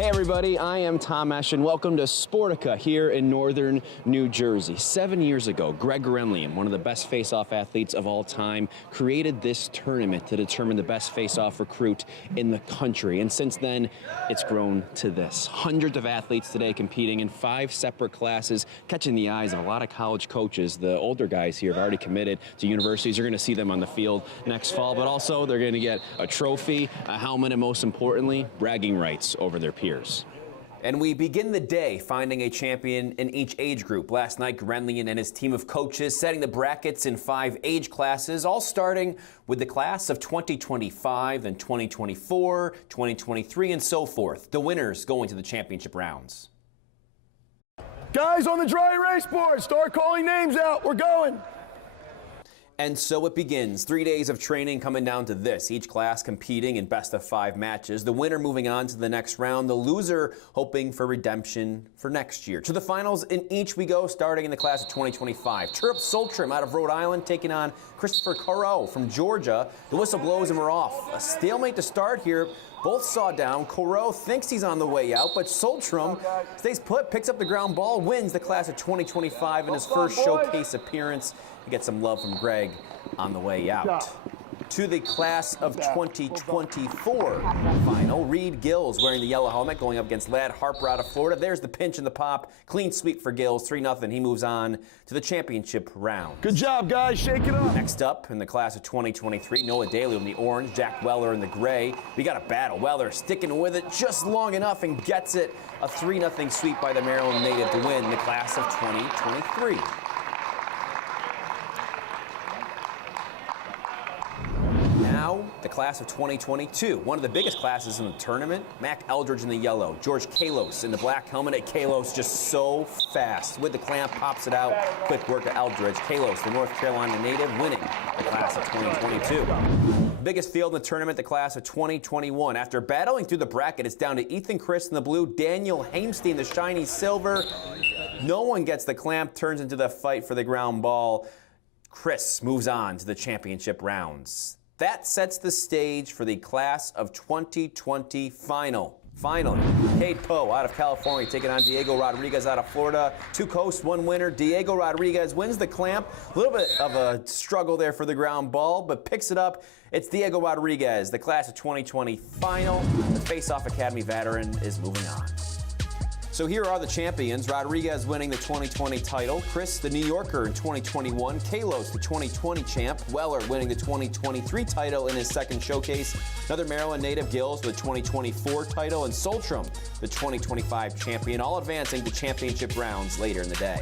Hey everybody, I am Tom Esch and welcome to Sportica here in northern New Jersey. 7 years ago, Greg Gurenlian, one of the best face-off athletes of all time, created this tournament to determine the best face-off recruit in the country. And since then, it's grown to this. Hundreds of athletes today competing in 5 separate classes, catching the eyes of a lot of college coaches. The older guys here have already committed to universities. You're going to see them on the field next fall, but also they're going to get a trophy, a helmet, and most importantly, bragging rights over their peers. And we begin the day finding a champion in each age group. Last night, Gurenlian and his team of coaches setting the brackets in 5 age classes, all starting with the class of 2025, then 2024, 2023, and so forth. The winners going to the championship rounds. Guys on the dry erase board, start calling names out. We're going. And so it begins. 3 days of training coming down to this. Each class competing in best-of-5 matches. The winner moving on to the next round. The loser hoping for redemption for next year. To the finals in each we go, starting in the class of 2025. Chirrup Soltrim out of Rhode Island taking on Christopher Corot from Georgia. The whistle blows and we're off. A stalemate to start here. Both saw down. Corot thinks he's on the way out, but Soltrim stays put, picks up the ground ball, wins the class of 2025 in his first showcase appearance. He gets some love from Greg on the way out. To the class of 2024 final. Reed Gills wearing the yellow helmet going up against Ladd Harper out of Florida. There's the pinch and the pop. Clean sweep for Gills, 3-0. He moves on to the championship round. Good job, guys. Shake it up. Next up in the class of 2023, Noah Daly in the orange, Jack Weller in the gray. We got a battle. Weller sticking with it just long enough and gets it. A 3-0 sweep by the Maryland native to win the class of 2023. Now, the class of 2022, one of the biggest classes in the tournament. Mac Eldridge in the yellow, George Kalos in the black helmet. Kalos just so fast. With the clamp, pops it out. Quick work of Eldridge. Kalos, the North Carolina native, winning the class of 2022. Biggest field in the tournament, the class of 2021. After battling through the bracket, it's down to Ethan Christ in the blue, Daniel Hamstein, the shiny silver. No one gets the clamp, turns into the fight for the ground ball. Chris moves on to the championship rounds. That sets the stage for the class of 2020 final. Finally, Cade Poe out of California taking on Diego Rodriguez out of Florida. 2 coasts, 1 winner. Diego Rodriguez wins the clamp. A little bit of a struggle there for the ground ball, but picks it up. It's Diego Rodriguez, the class of 2020 final. The Faceoff Academy veteran is moving on. So here are the champions. Rodriguez winning the 2020 title. Chris, the New Yorker in 2021. Kalos, the 2020 champ. Weller winning the 2023 title in his second showcase. Another Maryland native, Gills, the 2024 title. And Soltrim, the 2025 champion, all advancing to championship rounds later in the day.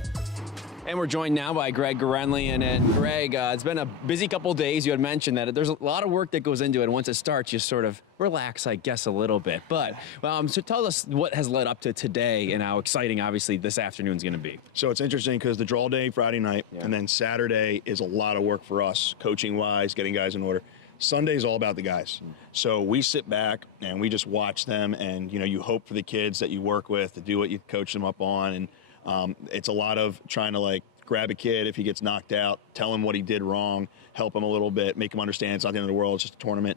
And we're joined now by Greg Gurenlian. And Greg, it's been a busy couple days. You had mentioned that there's a lot of work that goes into it. And once it starts, you sort of relax, I guess, a little bit. But so tell us what has led up to today and how exciting, obviously, this afternoon is going to be. So it's interesting because the draw day Friday night, and then Saturday is a lot of work for us, coaching-wise, getting guys in order. Sunday is all about the guys. So we sit back and we just watch them, and you hope for the kids that you work with to do what you coach them up on. And it's a lot of trying to grab a kid if he gets knocked out, tell him what he did wrong, help him a little bit, make him understand it's not the end of the world, it's just a tournament.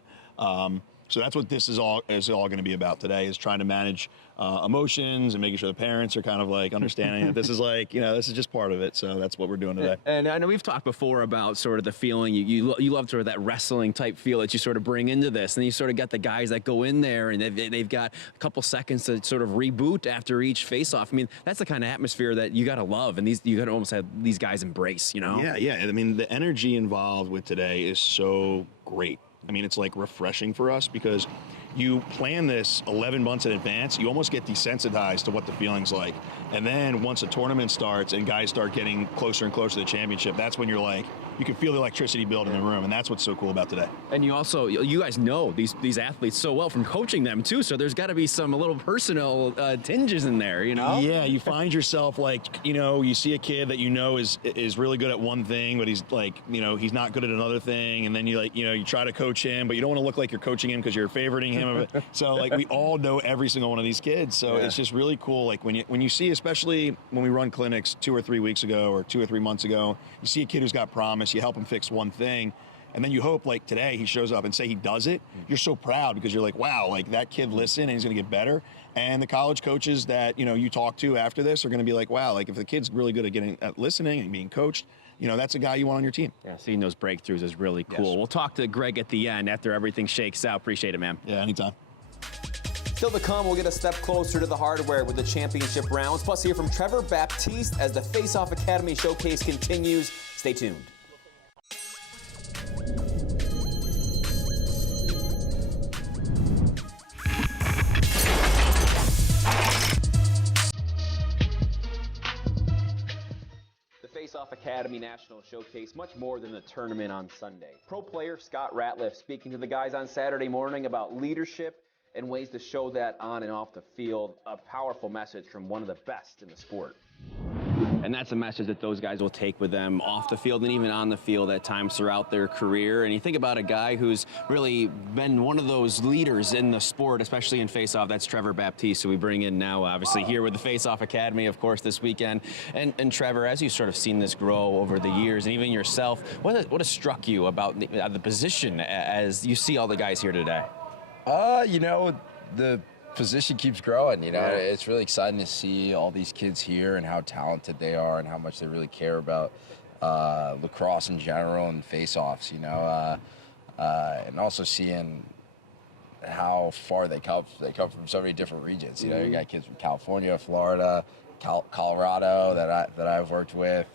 So that's what this is all going to be about today, is trying to manage emotions and making sure the parents are kind of understanding that this is this is just part of it. So that's what we're doing today. And I know we've talked before about sort of the feeling you love, sort of that wrestling type feel that you sort of bring into this, and you sort of got the guys that go in there and they've got a couple seconds to sort of reboot after each face-off. I mean, that's the kind of atmosphere that you got to love, and you got to almost have these guys embrace. Yeah. I mean, the energy involved with today is so great. I mean, it's refreshing for us because you plan this 11 months in advance. You almost get desensitized to what the feeling's like. And then once a tournament starts and guys start getting closer and closer to the championship, that's when you can feel the electricity build in the room. And that's what's so cool about today. And you guys know these athletes so well from coaching them too. So there's got to be some little personal tinges in there, Yeah, you find yourself you see a kid that is really good at one thing, but he's he's not good at another thing. And then you try to coach him, but you don't want to look like you're coaching him because you're favoriting him. So we all know every single one of these kids. So it's just really cool. When you see, especially when we run clinics 2 or 3 weeks ago or 2 or 3 months ago, you see a kid who's got promise, you help him fix one thing, And then you hope, like today, he shows up and say he does it. You're so proud because you're like, wow, like that kid listened and he's going to get better. And the college coaches that, you talk to after this are going to be like, wow, like if the kid's really good at listening and being coached, that's a guy you want on your team. Yeah, seeing those breakthroughs is really cool. Yes. We'll talk to Greg at the end after everything shakes out. Appreciate it, man. Yeah, anytime. Still to come, we'll get a step closer to the hardware with the championship rounds. Plus, hear from Trevor Baptiste as the Faceoff Academy showcase continues. Stay tuned. The Faceoff Academy National Showcase, much more than the tournament on Sunday. Pro player Scott Ratliff speaking to the guys on Saturday morning about leadership and ways to show that on and off the field. A powerful message from one of the best in the sport. And that's a message that those guys will take with them off the field and even on the field at times throughout their career. And you think about a guy who's really been one of those leaders in the sport, especially in Faceoff. That's Trevor Baptiste, who we bring in now, obviously, here with the Faceoff Academy, of course, this weekend. And Trevor, as you've sort of seen this grow over the years, and even yourself, what has struck you about the position as you see all the guys here today? The position keeps growing. It's really exciting to see all these kids here and how talented they are and how much they really care about lacrosse in general and face-offs, and also seeing how far they come. They come from so many different regions. You got kids from California, Florida, Colorado that I've worked with,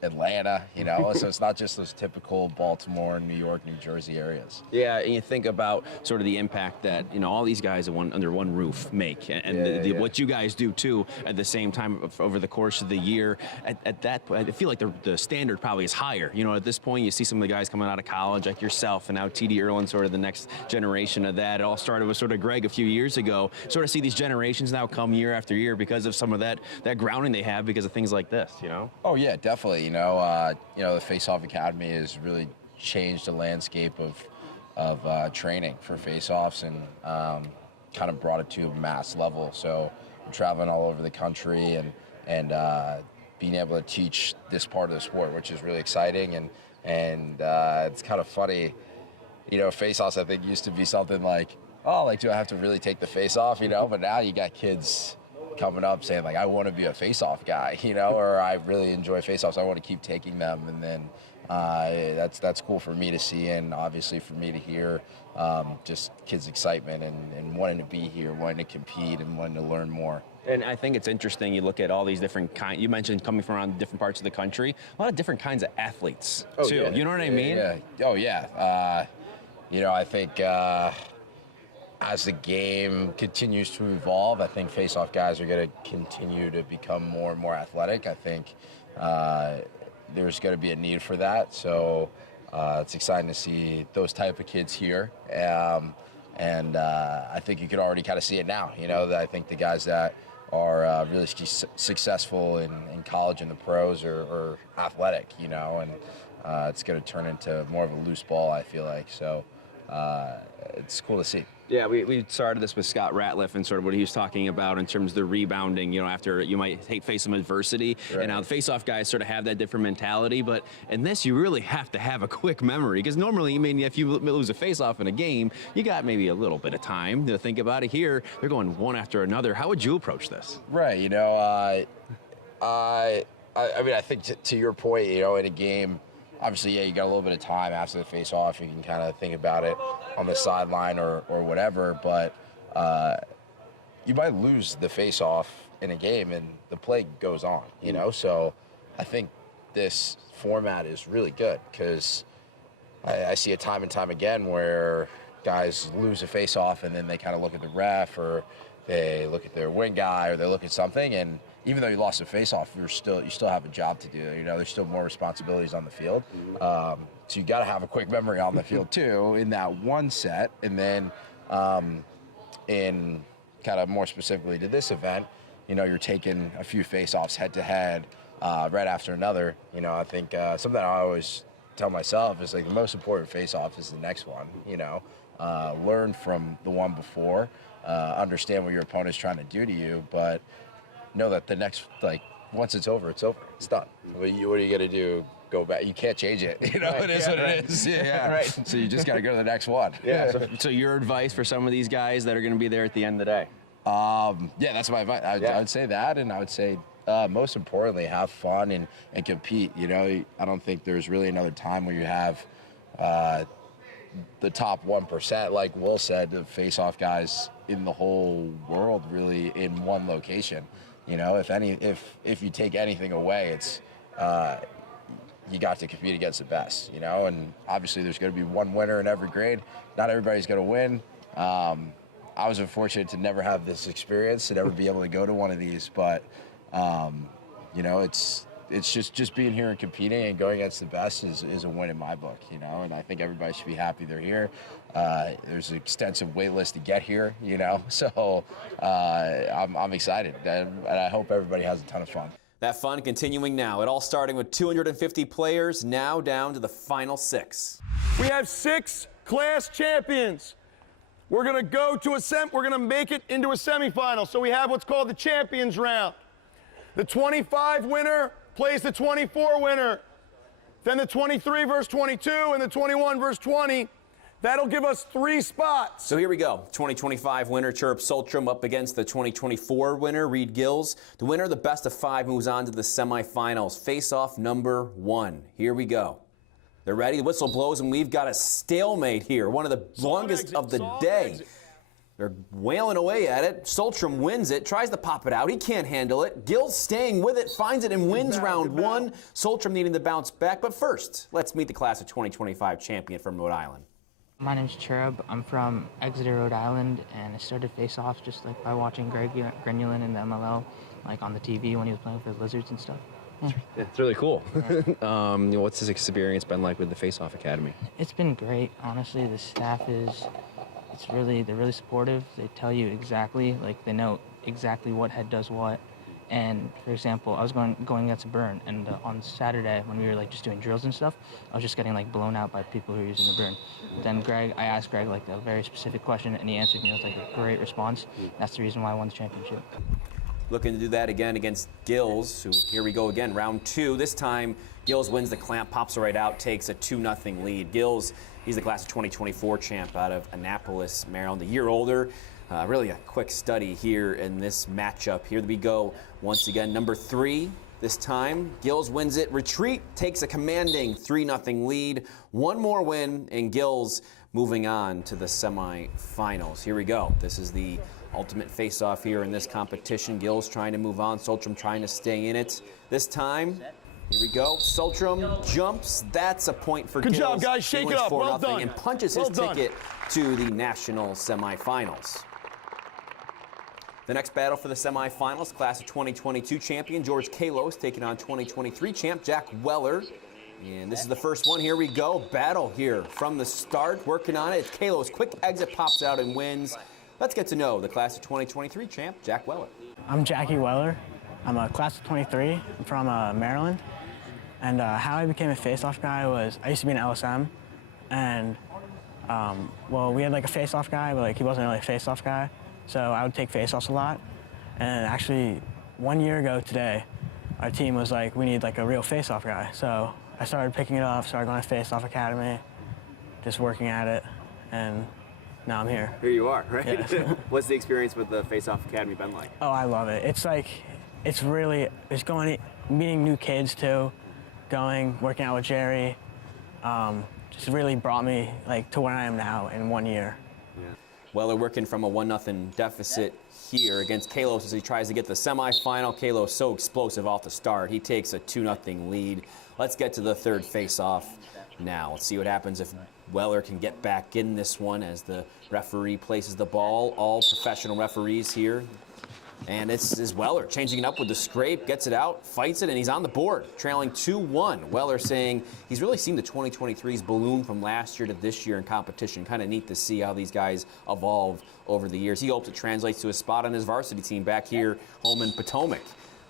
Atlanta, so it's not just those typical Baltimore, New York, New Jersey areas. Yeah, and you think about sort of the impact that all these guys under one roof make, and what you guys do too at the same time over the course of the year. At that point, I feel like the standard probably is higher. At this point, you see some of the guys coming out of college, like yourself, and now TD Erlin, sort of the next generation of that. It all started with sort of Greg a few years ago. Sort of see these generations now come year after year because of some of that grounding they have because of things like this. Oh yeah, definitely. The Faceoff Academy has really changed the landscape of training for face-offs and kind of brought it to a mass level. So I'm traveling all over the country and being able to teach this part of the sport, which is really exciting. And it's kind of funny, face-offs I think used to be something like, do I have to really take the face off, But now you got kids coming up saying like, I want to be a face-off guy, or I really enjoy face-offs. I want to keep taking them. And then that's cool for me to see, and obviously for me to hear just kids' excitement and wanting to be here, wanting to compete and wanting to learn more. And I think it's interesting, you look at all these different kinds, you mentioned coming from around different parts of the country, a lot of different kinds of athletes too. Yeah. You know what I mean? Yeah. Oh yeah. I think as the game continues to evolve, I think face-off guys are going to continue to become more and more athletic. I think there's going to be a need for that. So it's exciting to see those type of kids here. And I think you can already kind of see it now. I think the guys that are really successful in college and the pros are athletic, and it's going to turn into more of a loose ball, I feel like. So it's cool to see. Yeah, we started this with Scott Ratliff and sort of what he was talking about in terms of the rebounding, after you might face some adversity. Right. And now the face-off guys sort of have that different mentality. But in this, you really have to have a quick memory because normally, if you lose a face-off in a game, you got maybe a little bit of time to think about it. Here, they're going one after another. How would you approach this? Right, I think to your point, in a game, obviously, yeah, you got a little bit of time after the face-off. You can kind of think about it on the sideline or whatever, but you might lose the face-off in a game and the play goes on, So I think this format is really good because I see it time and time again where guys lose a face-off and then they kind of look at the ref or they look at their wing guy or they look at something, and even though you lost a face-off, you still have a job to do. There's still more responsibilities on the field. So you got to have a quick memory on the field too in that one set, and then in kind of more specifically to this event, you're taking a few face-offs head-to-head right after another. I think something I always tell myself is like the most important face-off is the next one. Learn from the one before, understand what your opponent's trying to do to you, but know that the next, once it's over, it's over. It's done. What are you going to do go back. You can't change it. You know, it is what it is. Yeah. Right. So you just got to go to the next one. Yeah. So your advice for some of these guys that are going to be there at the end of the day? Yeah, that's my advice. I would say that, and I would say most importantly, have fun and compete. You know, I don't think there's really another time where you have the top 1%, like Will said, of face-off guys in the whole world really in one location. You know, if you take anything away, it's you got to compete against the best, you know, and obviously there's going to be one winner in every grade. Not everybody's going to win. I was unfortunate to never have this experience, to never be able to go to one of these, but, you know, it's just being here and competing and going against the best is a win in my book, you know, and I think everybody should be happy they're here. There's an extensive wait list to get here, you know, so I'm excited, and I hope everybody has a ton of fun. That fun continuing now. It all starting with 250 players, now down to the final 6. We have 6 class champions. We're going to go to we're going to make it into a semifinal. So we have what's called the champions round. The 25 winner plays the 24 winner. Then the 23 versus 22 and the 21 versus 20. That'll give us 3 spots. So here we go. 2025 winner Chirp Soltrom up against the 2024 winner Reed Gills. The winner of the best of 5 moves on to the semifinals. Face-off number 1. Here we go. They're ready. The whistle blows, and we've got a stalemate here. One of the longest of the day. They're wailing away at it. Soltrom wins it, tries to pop it out. He can't handle it. Gills staying with it, finds it, and wins round 1. Soltrom needing to bounce back. But first, let's meet the class of 2025 champion from Rhode Island. My name's Cherub. I'm from Exeter, Rhode Island, and I started Face-Off just like by watching Greg Gurenlian in the MLL, like on the TV when he was playing for the Lizards and stuff. Yeah. It's really cool. What's this experience been like with the Faceoff Academy? It's been great, honestly. The staff they're really supportive. They tell you exactly, like they know exactly what head does what. And for example, I was going against Burn, and on Saturday when we were like just doing drills and stuff, I was just getting like blown out by people who were using the Burn. Then I asked Greg like a very specific question, and he answered me with like a great response. That's the reason why I won the championship. Looking to do that again against Gills, who, here we go again, round 2. This time, Gills wins the clamp, pops right out, takes a 2-0 lead. Gills, he's the class of 2024 champ out of Annapolis, Maryland, a year older. Really a quick study here in this matchup. Here we go once again, number 3. This time, Gills wins it. Retreat takes a commanding 3-0 lead. One more win, and Gills moving on to the semifinals. Here we go. This is the ultimate face-off here in this competition. Gills trying to move on. Soltrom trying to stay in it. This time, here we go. Soltrom jumps. That's a point for Gills. Good job, guys. Shake it up. Well done. And punches his ticket to the national semifinals. The next battle for the semifinals, class of 2022 champion George Kalos taking on 2023 champ Jack Weller. And this is the first one. Here we go. Battle here from the start. Working on it. Kalos quick exit pops out and wins. Let's get to know the class of 2023 champ Jack Weller. I'm Jackie Weller. I'm a class of 23. I'm from Maryland. And how I became a face-off guy was I used to be an LSM, and well, we had like a face-off guy, but like he wasn't really a face-off guy. So I would take face-offs a lot. And actually, 1 year ago today, our team was like, we need like a real face-off guy. So I started picking it up, started going to Faceoff Academy, just working at it, and now I'm here. Here you are, right? Yeah. What's the experience with the Faceoff Academy been like? Oh, I love it. It's like, it's going, meeting new kids too, working out with Jerry, just really brought me like to where I am now in 1 year. Yeah. Weller working from a 1-0 deficit here against Kalos as he tries to get the semifinal. Kalos so explosive off the start. He takes a 2-0 lead. Let's get to the third face-off now. Let's see what happens if Weller can get back in this one as the referee places the ball. All professional referees here. And it's Weller changing it up with the scrape, gets it out, fights it, and he's on the board, trailing 2-1. Weller saying he's really seen the 2023's balloon from last year to this year in competition. Kind of neat to see how these guys evolve over the years. He hopes it translates to a spot on his varsity team back here home in Potomac.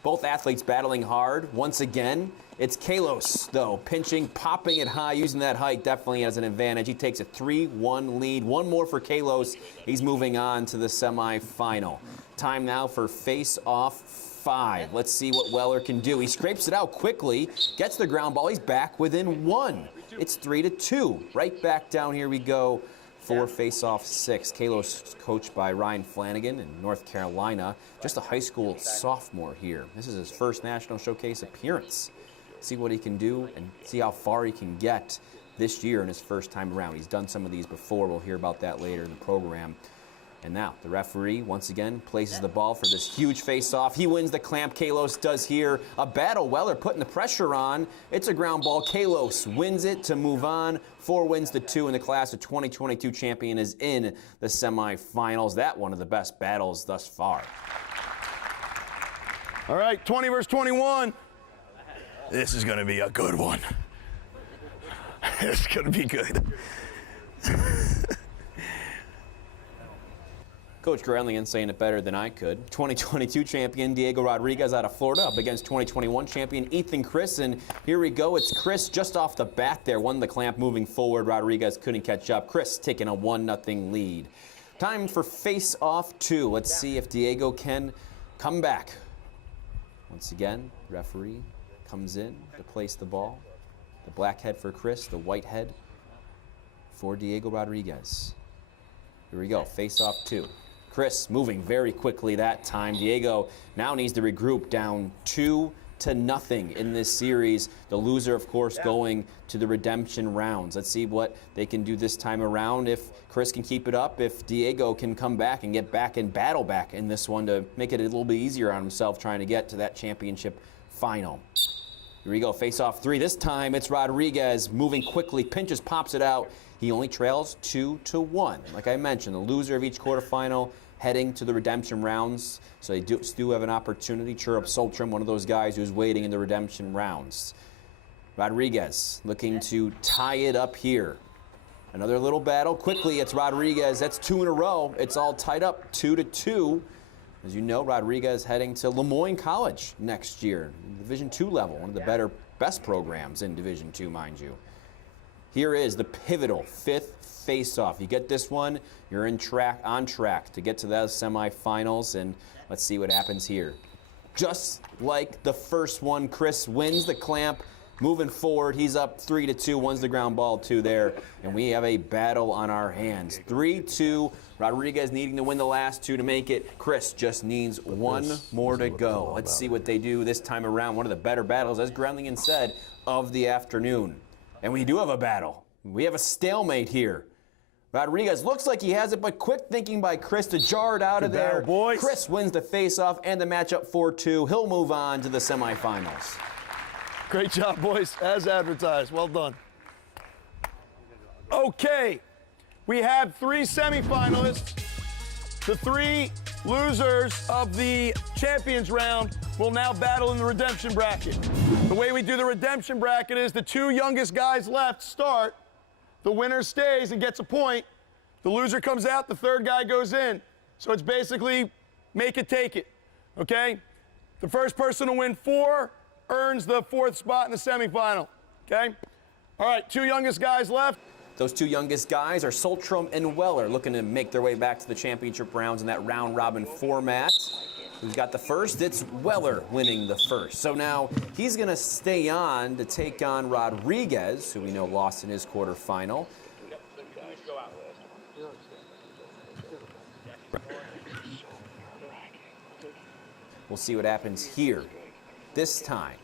Both athletes battling hard. Once again, it's Kalos, though, pinching, popping it high, using that height definitely as an advantage. He takes a 3-1 lead. One more for Kalos. He's moving on to the semifinal. Time now for face-off 5. Let's see what Weller can do. He scrapes it out quickly, gets the ground ball. He's back within 1. It's 3-2. Right back down here we go for face-off 6. Kalos coached by Ryan Flanagan in North Carolina. Just a high school sophomore here. This is his first National Showcase appearance. See what he can do and see how far he can get this year in his first time around. He's done some of these before. We'll hear about that later in the program. And now the referee once again places the ball for this huge face-off. He wins the clamp. Kalos does here. A battle. Weller putting the pressure on. It's a ground ball. Kalos wins it to move on. 4 wins to 2, and the class of 2022 champion is in the semifinals. That one of the best battles thus far. All right, 20 versus 21. This is going to be a good one. It's going to be good. Coach Gurenlian saying it better than I could. 2022 champion Diego Rodriguez out of Florida up against 2021 champion Ethan Chris. And here we go. It's Chris just off the bat there. Won the clamp moving forward. Rodriguez couldn't catch up. Chris taking a 1-0 lead. Time for face-off 2. Let's see if Diego can come back. Once again, referee comes in to place the ball. The black head for Chris, the white head for Diego Rodriguez. Here we go, face-off 2. Chris moving very quickly that time. Diego now needs to regroup, down 2-0 in this series. The loser, of course, going to the redemption rounds. Let's see what they can do this time around. If Chris can keep it up, if Diego can come back and get back and battle back in this one to make it a little bit easier on himself trying to get to that championship final. Here we go, face-off 3. This time it's Rodriguez moving quickly, pinches, pops it out. He only trails 2-1. Like I mentioned, the loser of each quarterfinal heading to the redemption rounds. So they do have an opportunity. Churup Soltram, one of those guys who's waiting in the redemption rounds. Rodriguez looking to tie it up here. Another little battle. Quickly, it's Rodriguez. That's 2 in a row. It's all tied up, 2-2. As you know, Rodriguez heading to Lemoyne College next year, Division II level, one of the best programs in Division II, mind you. Here is the pivotal 5th face-off. You get this one, you're on track to get to those semifinals, and let's see what happens here. Just like the first one, Chris wins the clamp. Moving forward, he's up 3-2, wins the ground ball 2 there, and we have a battle on our hands. 3-2, Rodriguez needing to win the last 2 to make it. Chris just needs 1 more to go. Let's see what they do this time around. One of the better battles, as Gurenlian said, of the afternoon. And we do have a battle. We have a stalemate here. Rodriguez looks like he has it, but quick thinking by Chris to jar it out of there. Battle, boys. Chris wins the face-off and the matchup 4-2. He'll move on to the semifinals. Great job, boys, as advertised. Well done. Okay, we have 3 semifinalists. The 3 losers of the champions round will now battle in the redemption bracket. The way we do the redemption bracket is the 2 youngest guys left start. The winner stays and gets a point. The loser comes out, the 3rd guy goes in. So it's basically make it, take it, okay? The first person to win 4 earns the 4th spot in the semifinal, okay? All right, 2 youngest guys left. Those 2 youngest guys are Soltram and Weller, looking to make their way back to the championship rounds in that round-robin format. Who's got the first? It's Weller winning the first. So now he's going to stay on to take on Rodriguez, who we know lost in his quarterfinal. We'll see what happens here. This time,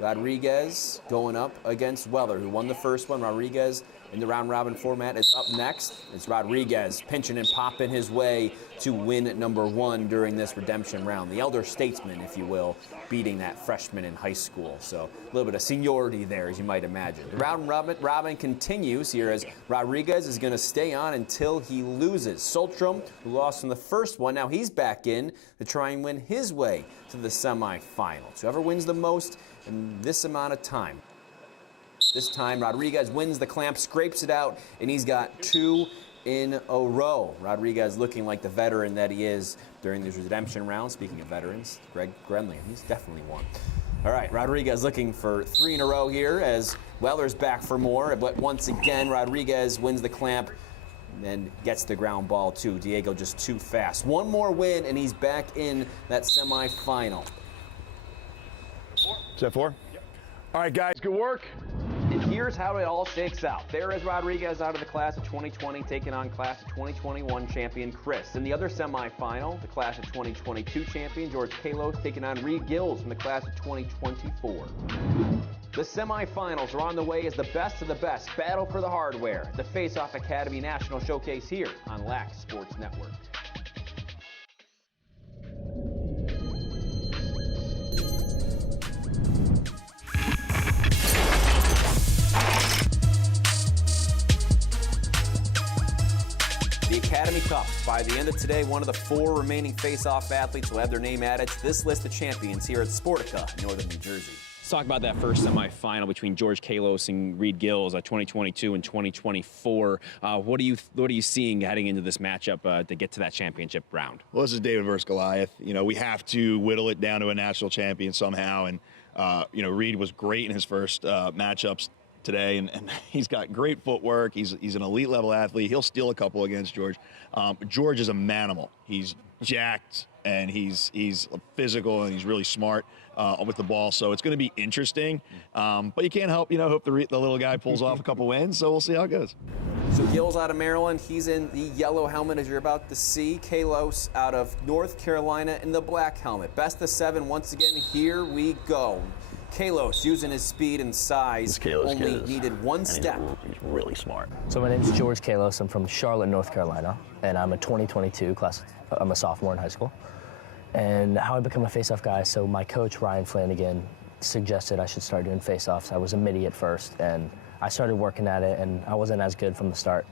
Rodriguez going up against Weller, who won the first one. Rodriguez in the round-robin format is up next. It's Rodriguez pinching and popping his way to win number 1 during this redemption round. The elder statesman, if you will, beating that freshman in high school. So a little bit of seniority there, as you might imagine. The round-robin continues here as Rodriguez is going to stay on until he loses. Soltram, who lost in the first one, now he's back in to try and win his way to the semifinals. Whoever wins the most in this amount of time. This time, Rodriguez wins the clamp, scrapes it out, and he's got 2 in a row. Rodriguez looking like the veteran that he is during these redemption rounds. Speaking of veterans, Greg Gurenlian, he's definitely one. All right, Rodriguez looking for 3 in a row here as Weller's back for more. But once again, Rodriguez wins the clamp. and gets the ground ball too. Diego just too fast. One more win and he's back in that semifinal. Is that 4? Yep. All right, guys, good work. And here's how it all shakes out. There is Rodriguez out of the class of 2020 taking on class of 2021 champion Chris. In the other semifinal, the class of 2022 champion George Kalos taking on Reed Gills from the class of 2024. The semifinals are on the way as the best of the best battle for the hardware. The Faceoff Academy National Showcase here on Lax Sports Network. The Academy Cup. By the end of today, one of the 4 remaining face-off athletes will have their name added to this list of champions here at Sportica, Northern New Jersey. Let's talk about that first semifinal between George Kalos and Reed Gills, 2022 and 2024. What are you seeing heading into this matchup to get to that championship round? Well, this is David versus Goliath. You know, we have to whittle it down to a national champion somehow. And, you know, Reed was great in his first matchups today, and he's got great footwork. He's an elite level athlete. He'll steal a couple against George. George is a manimal. He's jacked and he's physical and he's really smart with the ball. So it's going to be interesting. But you can't help, hope the little guy pulls off a couple wins. So we'll see how it goes. So Gills out of Maryland, he's in the yellow helmet as you're about to see. Kalos out of North Carolina in the black helmet. Best of 7 once again. Here we go. Kalos, using his speed and size, only needed one step. He's really smart. So my name is George Kalos. I'm from Charlotte, North Carolina, and I'm a 2022 class. I'm a sophomore in high school. And how I become a face-off guy, so my coach, Ryan Flanagan, suggested I should start doing face-offs. I was a middie at first, and I started working at it, and I wasn't as good from the start.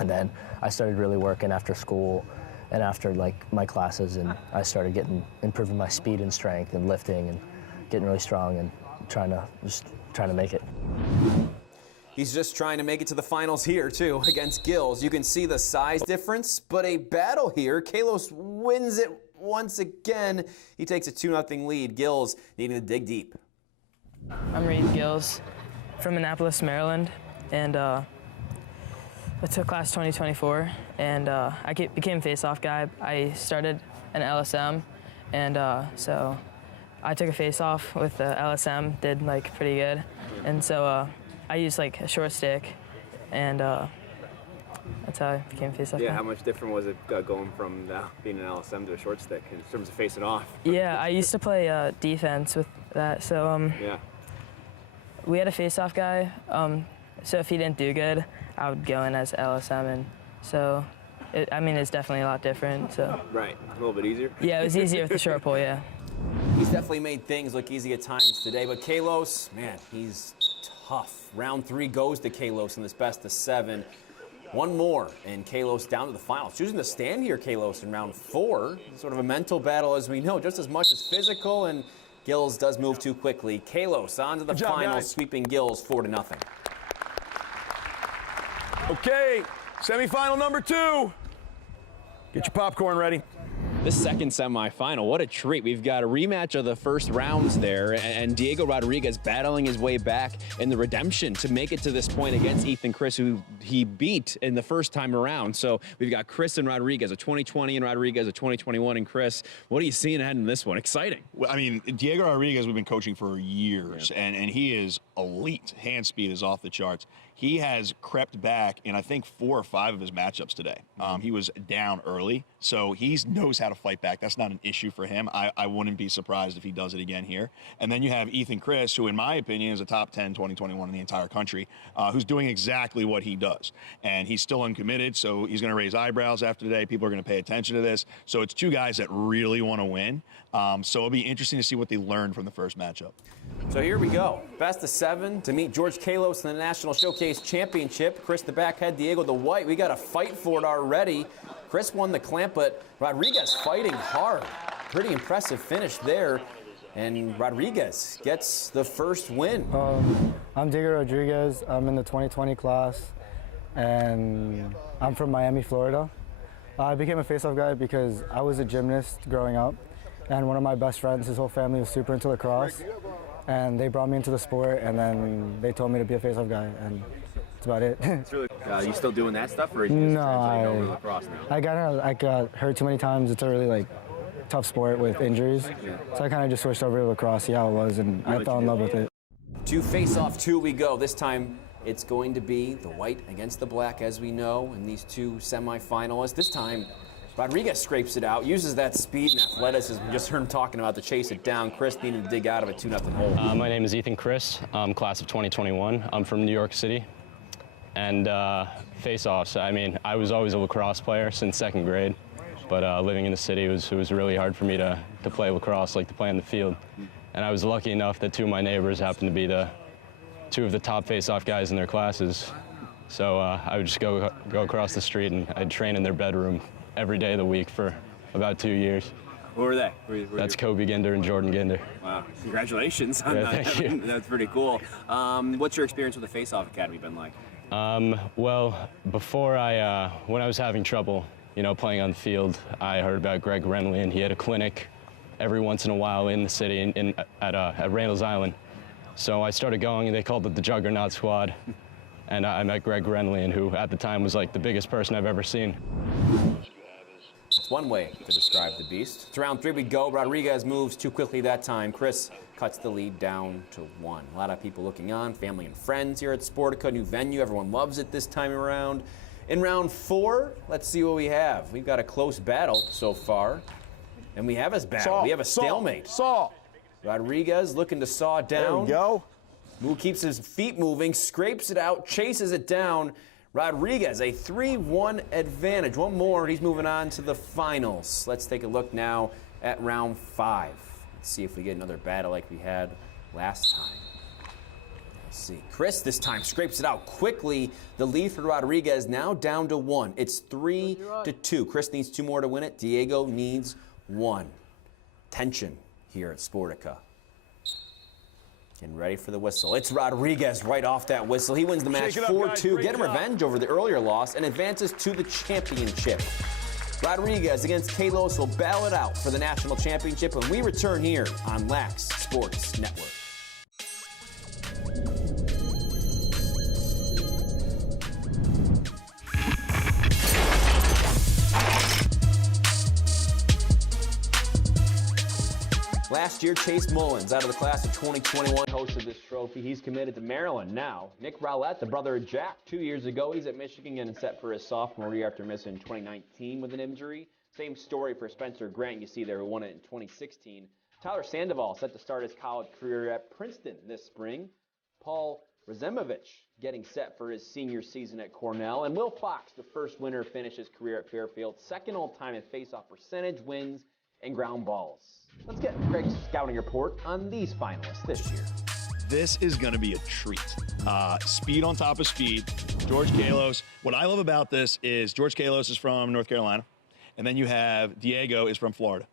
And then I started really working after school and after my classes, and I started improving my speed and strength and lifting and getting really strong and trying to make it. He's just trying to make it to the finals here, too, against Gills. You can see the size difference, but a battle here. Kalos wins it once again. He takes a 2-0 lead. Gills needing to dig deep. I'm Reed Gills from Annapolis, Maryland, and I took class 2024, and I became face-off guy. I started an LSM, and so I took a face-off with the LSM, did pretty good, and so I used a short stick, and that's how I became face-off. Yeah, how much different was it going from being an LSM to a short stick in terms of facing off? Yeah, I used to play defense with that, so yeah. We had a face-off guy, so if he didn't do good, I would go in as LSM, and so it's definitely a lot different. So right, a little bit easier. Yeah, it was easier with the short pull. Yeah. He's definitely made things look easy at times today, but Kalos, man, he's tough. Round 3 goes to Kalos in this best of 7. One more, and Kalos down to the finals. Choosing to stand here, Kalos, in round 4. Sort of a mental battle, as we know, just as much as physical, and Gills does move too quickly. Kalos on to the finals, sweeping Gills 4-0. Okay, semifinal number 2. Get your popcorn ready. The second semifinal, what a treat. We've got a rematch of the first rounds there, and Diego Rodriguez battling his way back in the redemption to make it to this point against Ethan Chris, who he beat in the first time around. So we've got Chris and Rodriguez, a 2020 and Rodriguez, a 2021 and Chris. What are you seeing ahead in this one? Exciting. Well, I mean, Diego Rodriguez, we've been coaching for years, and he is elite. Hand speed is off the charts. He has crept back in, I think, 4 or 5 of his matchups today. He was down early, so he knows how to fight back. That's not an issue for him. I wouldn't be surprised if he does it again here. And then you have Ethan Chris, who in my opinion is a top 10 2021 in the entire country, who's doing exactly what he does. And he's still uncommitted, so he's going to raise eyebrows after today. People are going to pay attention to this. So it's 2 guys that really want to win. So it'll be interesting to see what they learned from the first matchup. So here we go. Best of 7 to meet George Kalos in the National Showcase Championship. Chris the backhead, Diego the white. We got a fight for it already. Chris won the clamp, but Rodriguez fighting hard. Pretty impressive finish there. And Rodriguez gets the first win. I'm Diego Rodriguez. I'm in the 2020 class, and I'm from Miami, Florida. I became a face-off guy because I was a gymnast growing up, and one of my best friends, his whole family was super into lacrosse, and they brought me into the sport, and then they told me to be a face-off guy, and that's about it. You still doing that stuff, or are you just translating over to lacrosse now? I got hurt too many times. It's a really tough sport with injuries. So I kind of just switched over to lacrosse, see how it was, and I fell in love with it. To Face-Off 2 we go. This time it's going to be the white against the black, as we know, and these two semifinalists. This time Rodriguez scrapes it out, uses that speed and athleticism. You just heard him talking about to chase it down. Chris needing to dig out of a 2-0 hole. My name is Ethan Chris. I'm class of 2021. I'm from New York City. And face-offs, I mean, I was always a lacrosse player since 2nd grade, but living in the city, it was really hard for me to play lacrosse, to play on the field. And I was lucky enough that 2 of my neighbors happened to be 2 of the top face-off guys in their classes. So I would just go across the street and I'd train in their bedroom every day of the week for about 2 years. Who were they? That's Kobe Ginder and Jordan Ginder. Wow, congratulations on that. Thank you. That's pretty cool. What's your experience with the Faceoff Academy been like? Well, before when I was having trouble, playing on the field, I heard about Greg Gurenlian. He had a clinic every once in a while in the city at Randall's Island. So I started going, and they called it the Juggernaut Squad. And I met Greg Gurenlian, who at the time was the biggest person I've ever seen. It's one way to describe the beast. To round 3 we go. Rodriguez moves too quickly that time. Chris cuts the lead down to 1. A lot of people looking on, family and friends here at Sportica, new venue. Everyone loves it this time around. In round 4, let's see what we have. We've got a close battle so far. And we have a battle. We have a stalemate. Rodriguez looking to saw down. There we go. Who keeps his feet moving, scrapes it out, chases it down. Rodriguez, a 3-1 advantage. One more, he's moving on to the finals. Let's take a look now at round 5. Let's see if we get another battle like we had last time. Let's see. Chris this time scrapes it out quickly. The lead for Rodriguez now down to 1. It's 3-2. Chris needs 2 more to win it. Diego needs 1. Tension here at Sportica. Getting ready for the whistle. It's Rodriguez right off that whistle. He wins the match 4-2, getting revenge over the earlier loss and advances to the championship. Rodriguez against Kalos will battle it out for the national championship when we return here on Lax Sports Network. Last year, Chase Mullins, out of the class of 2021, hosted this trophy. He's committed to Maryland now. Nick Rowlett, the brother of Jack, 2 years ago, he's at Michigan and set for his sophomore year after missing 2019 with an injury. Same story for Spencer Grant, you see there, who won it in 2016. Tyler Sandoval set to start his college career at Princeton this spring. Paul Razemovich getting set for his senior season at Cornell. And Will Fox, the first winner, finished his career at Fairfield, second all-time in face-off percentage, wins, and ground balls. Let's get Greg's scouting report on these finalists this year. This is going to be a treat. Speed on top of speed. George Kalos. What I love about this is George Kalos is from North Carolina, and then you have Diego is from Florida.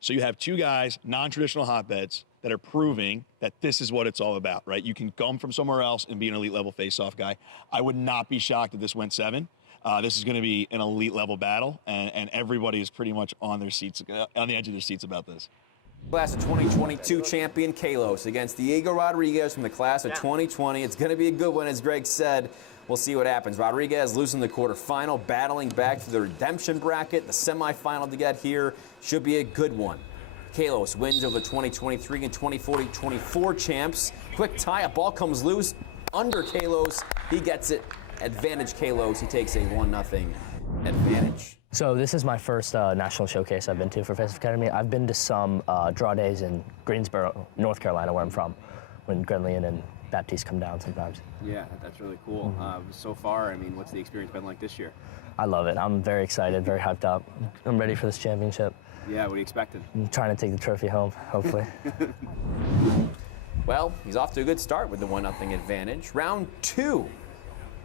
So you have 2 guys, non-traditional hotbeds, that are proving that this is what it's all about, right? You can come from somewhere else and be an elite level face-off guy. I would not be shocked if this went 7. This is going to be an elite level battle, and everybody is pretty much on their seats, on the edge of their seats about this. Class of 2022 champion Kalos against Diego Rodriguez from the class of 2020. It's going to be a good one, as Greg said. We'll see what happens. Rodriguez losing the quarterfinal, battling back to the redemption bracket. The semifinal to get here should be a good one. Kalos wins over the 2023 and 2024 champs. Quick tie, a ball comes loose under Kalos. He gets it. Advantage Kalos. He takes a 1-0 advantage. So this is my first national showcase I've been to for Faceoff Academy. I've been to some draw days in Greensboro, North Carolina, where I'm from, when Gurenlian and Baptiste come down sometimes. Yeah, that's really cool. So far, I mean, what's the experience been like this year? I love it. I'm very excited, very hyped up. I'm ready for this championship. Yeah, what are you expecting? I'm trying to take the trophy home, hopefully. Well, he's off to a good start with the 1-0 advantage. Round 2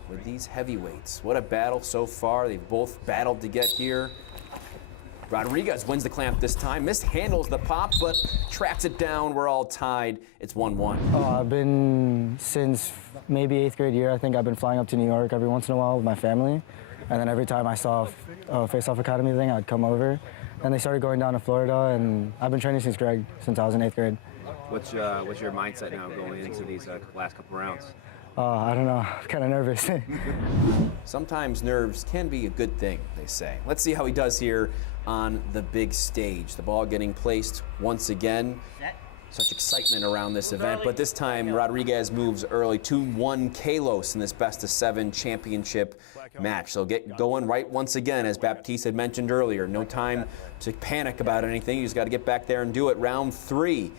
with these heavyweights. What a battle so far. They've both battled to get here. Rodriguez wins the clamp this time, mishandles the pop, but tracks it down. We're all tied. It's 1-1. I've been, since maybe 8th grade year, I think I've been flying up to New York every once in a while with my family. And then every time I saw a Faceoff Academy thing, I'd come over. And they started going down to Florida, and I've been training since I was in 8th grade. What's your mindset now going into these last couple rounds? I don't know, kind of nervous. Sometimes nerves can be a good thing, they say. Let's see how he does here on the big stage. The ball getting placed once again. Such excitement around this event, but this time Rodriguez moves early. 2-1 Kalos in this best-of-7 championship match. So get going right once again, as Baptiste had mentioned earlier. No time to panic about anything. You just got to get back there and do it. Round 3.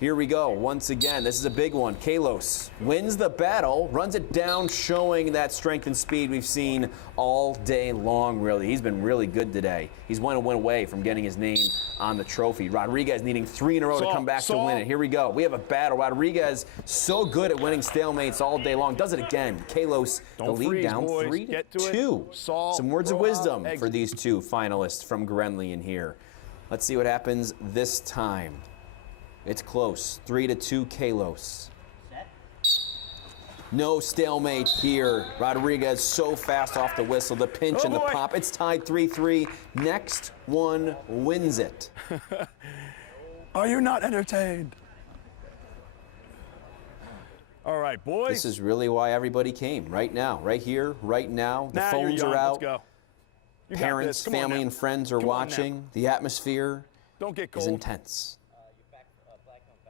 Here we go. Once again, this is a big one. Kalos wins the battle, runs it down, showing that strength and speed we've seen all day long, really. He's been really good today. He's one away from getting his name on the trophy. Rodriguez needing 3 in a row to come back to win it. Here we go. We have a battle. Rodriguez so good at winning stalemates all day long. Does it again. Kalos, the lead down 3-2. Some words of wisdom for these two finalists from Gurenlian here. Let's see what happens this time. It's close. 3-2 Kalos. No stalemate here. Rodriguez so fast off the whistle, the pinch and the pop. It's tied 3-3. Next one wins it. Are you not entertained? All right, boys. This is really why everybody came. Right now, right here, right now. The phones are out. Let's go. Parents, family, and friends are watching. The atmosphere is intense.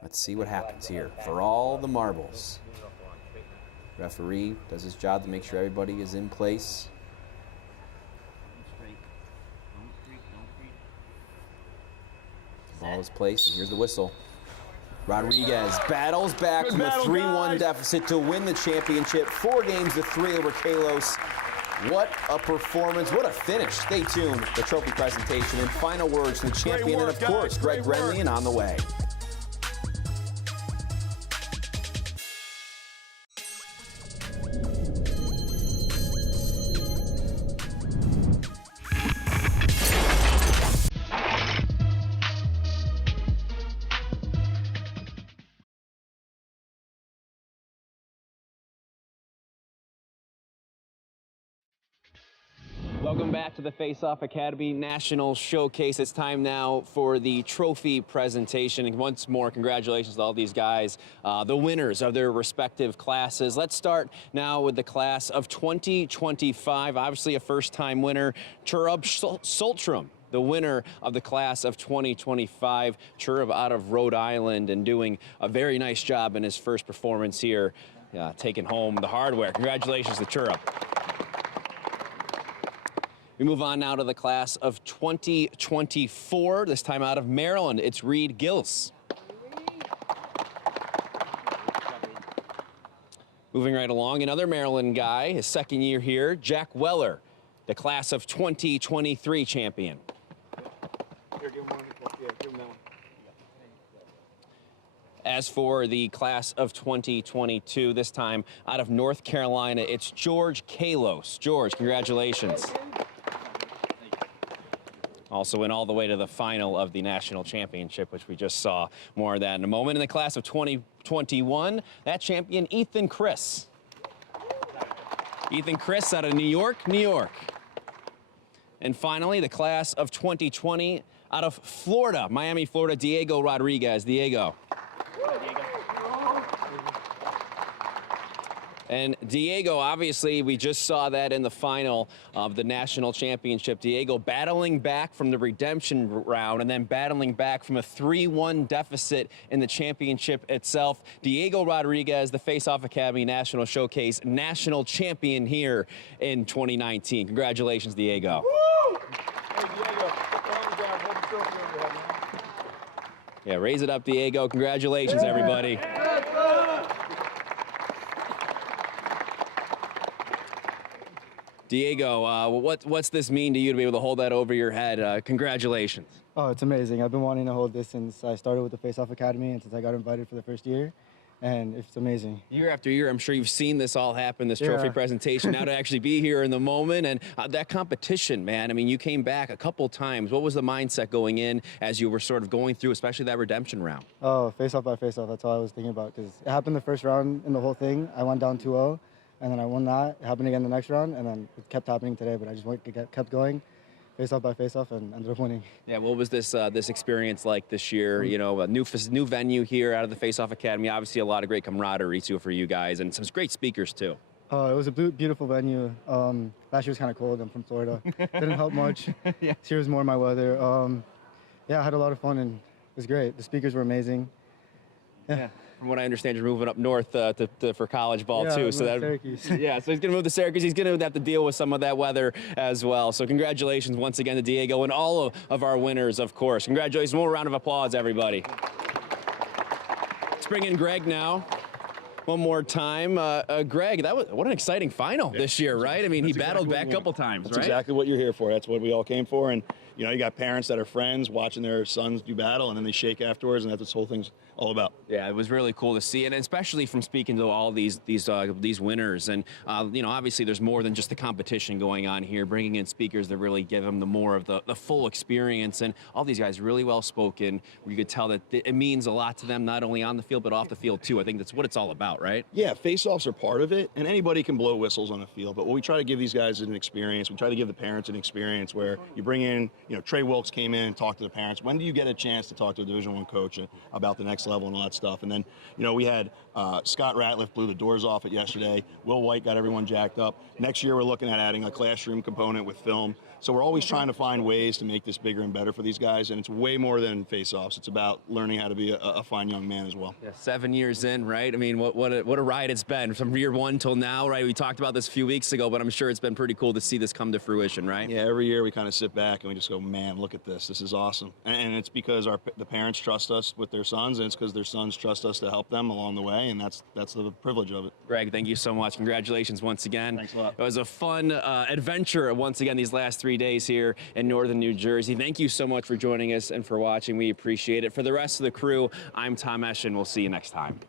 Let's see what happens here. For all the marbles. Referee does his job to make sure everybody is in place. The ball is placed, and here's the whistle. Rodriguez battles back from a 3-1 deficit to win the championship. 4 games to 3 over Kalos. What a performance, what a finish. Stay tuned. The trophy presentation and final words from the champion, and of course, Greg Gurenlian on the way. Welcome back to the Faceoff Academy National Showcase. It's time now for the trophy presentation. And once more, congratulations to all these guys, the winners of their respective classes. Let's start now with the class of 2025. Obviously a first-time winner, Churub Soltram, the winner of the class of 2025. Churub out of Rhode Island and doing a very nice job in his first performance here, taking home the hardware. Congratulations to Churub. We move on now to the class of 2024, this time out of Maryland. It's Reed Gills. Moving right along, another Maryland guy, his second year here, Jack Weller, the class of 2023 champion. As for the class of 2022, this time out of North Carolina, it's George Kalos. George, congratulations. Also went all the way to the final of the national championship, which we just saw. More of that in a moment. In the class of 2021, that champion, Ethan Chris. Ethan Chris out of New York, New York. And finally, the class of 2020 out of Florida, Miami, Florida, Diego Rodriguez. Diego. And Diego, obviously, we just saw that in the final of the national championship. Diego battling back from the redemption round and then battling back from a 3-1 deficit in the championship itself. Diego Rodriguez, the Faceoff Academy National Showcase national champion here in 2019. Congratulations, Diego. Woo! Hey, Diego. Hold the trophy over your head, man. Yeah, raise it up, Diego. Congratulations, everybody. Diego, what's this mean to you to be able to hold that over your head? Congratulations. Oh, it's amazing. I've been wanting to hold this since I started with the Faceoff Academy and since I got invited for the first year, and it's amazing. Year after year, I'm sure you've seen this all happen, this trophy presentation, now to actually be here in the moment, and that competition, man. I mean, you came back a couple times. What was the mindset going in as you were sort of going through, especially that redemption round? Oh, face-off by face-off, that's all I was thinking about, because it happened the first round in the whole thing. I went down 2-0. And then I won that. It happened again the next round, and then it kept happening today, but I just kept going. face-off by face-off and ended up winning. Yeah, what was this experience like this year? You know, a new venue here out of the Faceoff Academy. Obviously, a lot of great camaraderie too for you guys, and some great speakers too. It was a beautiful venue. Last year was kind of cold. I'm from Florida. Didn't help much. Yeah. This year was more my weather. Yeah, I had a lot of fun and it was great. The speakers were amazing. Yeah. From what I understand, you're moving up north for college ball too. So Syracuse. Yeah, so he's going to move to Syracuse. He's going to have to deal with some of that weather as well. So congratulations once again to Diego and all of our winners, of course. Congratulations. One more round of applause, everybody. Let's bring in Greg now. One more time. Greg, what an exciting final this year, right? I mean, he battled back a couple times, That's right? exactly what you're here for. That's what we all came for. And, you know, you got parents that are friends watching their sons do battle, and then they shake afterwards, and that's what this whole thing's all about. Yeah, it was really cool to see, and especially from speaking to all these winners. And you know, obviously, there's more than just the competition going on here. Bringing in speakers that really give them the more of the full experience, and all these guys really well spoken. You could tell that it means a lot to them, not only on the field but off the field too. I think that's what it's all about, right? Yeah, face-offs are part of it, and anybody can blow whistles on the field. But what we try to give these guys is an experience. We try to give the parents an experience where you bring in, you know, Trey Wilkes came in and talked to the parents. When do you get a chance to talk to a Division I coach about the next level and all that stuff? And then, you know, we had Scott Ratliff blew the doors off it yesterday. Will White got everyone jacked up. Next year, we're looking at adding a classroom component with film. So we're always trying to find ways to make this bigger and better for these guys. And it's way more than face-offs. It's about learning how to be a fine young man as well. Yeah, 7 years in, right? I mean, what a ride it's been from year one till now, right? We talked about this a few weeks ago, but I'm sure it's been pretty cool to see this come to fruition, right? Yeah, every year we kind of sit back and we just go, man, look at this. This is awesome. And it's because the parents trust us with their sons, and it's because their sons trust us to help them along the way, and that's the privilege of it. Greg, thank you so much. Congratulations once again. Thanks a lot. It was a fun adventure once again these last 3 days here in northern New Jersey. Thank you so much for joining us and for watching. We appreciate it. For the rest of the crew, I'm Tom Esch, and we'll see you next time.